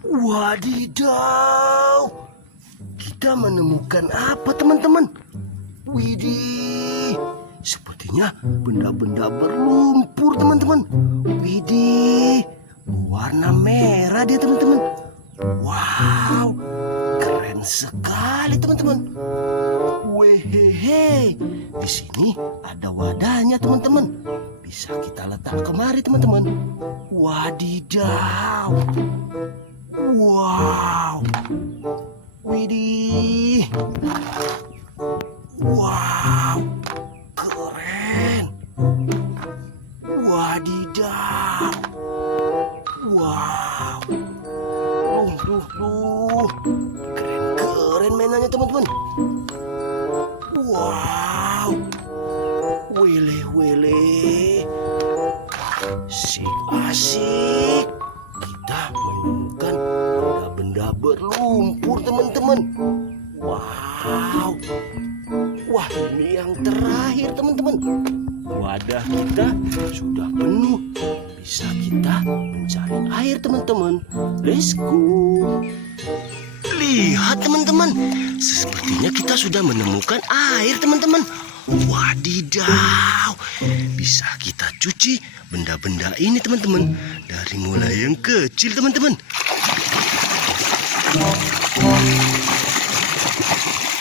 Wadidaw, kita menemukan apa teman-teman? Widih, sepertinya benda-benda berlumpur teman-teman. Widih, warna merah dia teman-teman. Wow, keren sekali teman-teman. Wehehe, di sini ada wadahnya teman-teman. Bisa kita letak kemari teman-teman. Wadidaw. Wow. Widih. Wow. Keren. Wadidaw. Wow. Keren mainannya teman-teman. Wow. Wele. Si asik. Kita menemukan benda-benda berlumpur teman-teman. Wow. Wah, ini yang terakhir teman-teman. Wadah kita sudah penuh. Bisa kita mencari air teman-teman. Let's go. Lihat teman-teman, sepertinya kita sudah menemukan air teman-teman. Wadidaw, bisa kita cuci benda-benda ini teman-teman. Dari mulai yang kecil teman-teman.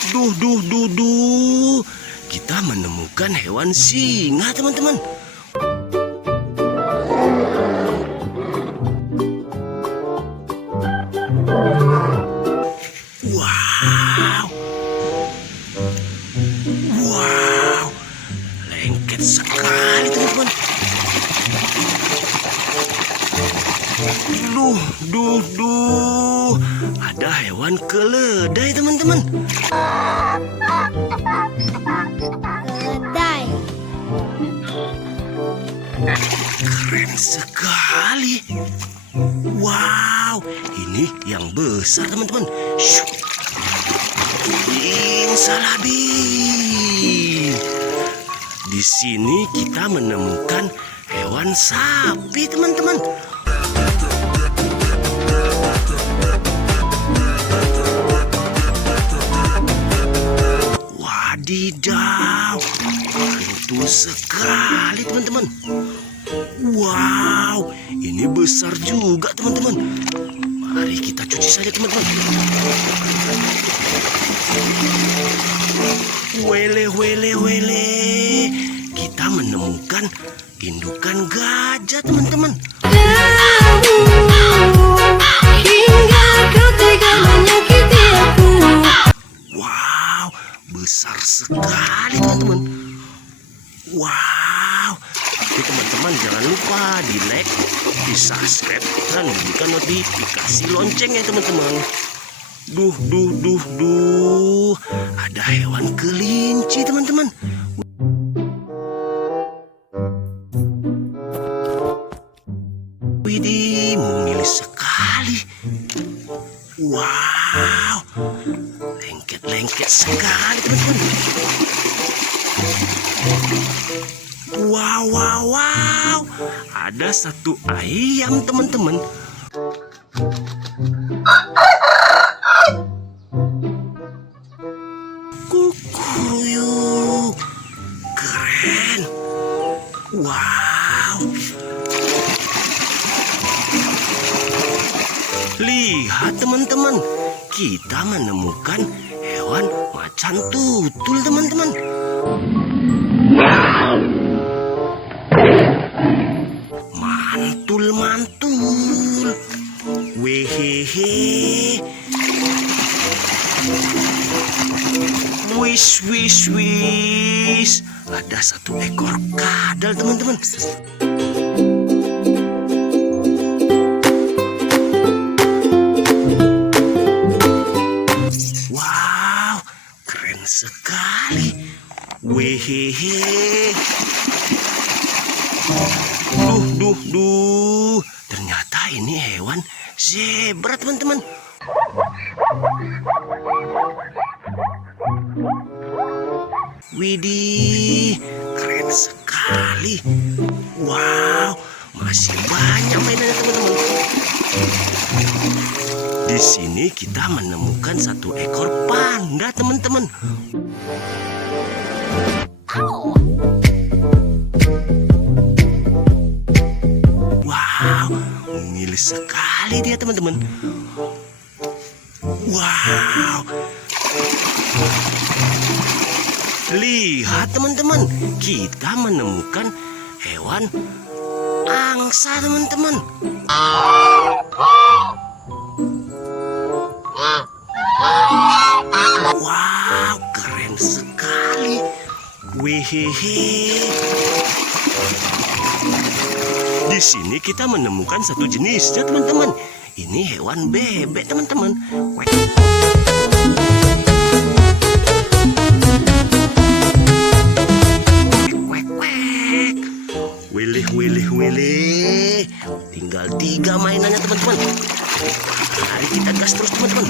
Duh. Kita menemukan hewan singa teman-teman. Wow, lengket sekali teman-teman. Duh, ada hewan keledai teman-teman. Keledai. Keren sekali. Wow, ini yang besar teman-teman. Salabim. Di sini kita menemukan hewan sapi teman-teman. Wadidaw, itu sekali teman-teman. Wow, ini besar juga teman-teman. Mari kita cuci saja teman-teman. Wele. Kita menemukan indukan gajah teman-teman. Hingga kau tega menyakiti aku. Wow, besar sekali teman-teman. Wow. Oke teman-teman, jangan lupa di like, di subscribe, dan bunyikan notifikasi lonceng ya teman-teman. Duh. Ada hewan kelinci teman-teman. Widih, mungil sekali. Wow, lengket sekali teman-teman. Wow, ada satu ayam teman-teman. Kukuyu, keren. Wow. Lihat teman-teman, kita menemukan hewan macan tutul teman-teman. Mantul. Wehehe. Wis. Ada satu ekor kadal teman-teman. Wow, keren sekali. Wehehe. Duh. Ternyata ini hewan zebra teman-teman. Widih, keren sekali. Wow, masih banyak mainannya teman-teman. Di sini kita menemukan satu ekor panda, teman-teman. Wow, mungil sekali dia, teman-teman. Wow. Lihat, teman-teman, kita menemukan hewan angsa, teman-teman. Wow, keren sekali. Wehehe. Di sini kita menemukan satu jenisnya, teman-teman. Ini hewan bebek, teman-teman. Wele. Tinggal 3 mainannya, teman-teman. Mari kita gas terus, teman-teman.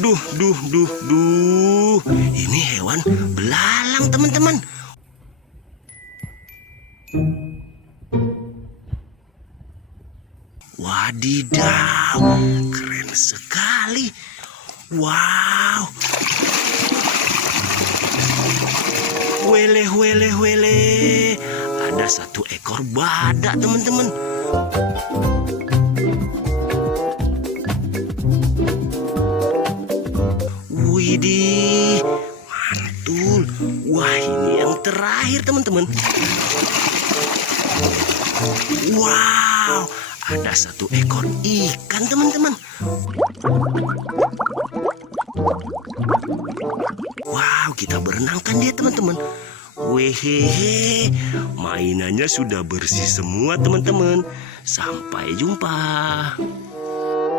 Duh. Ini hewan belalang, teman-teman. Wadidaw, keren sekali. Wow. Wele. Ada satu ekor badak, teman-teman. Widih, mantul. Wah, ini yang terakhir, teman-teman. Wow, ada satu ekor ikan, teman-teman. Wow, kita berenangkan dia, teman-teman. Wehehe, mainannya sudah bersih semua, teman-teman. Sampai jumpa.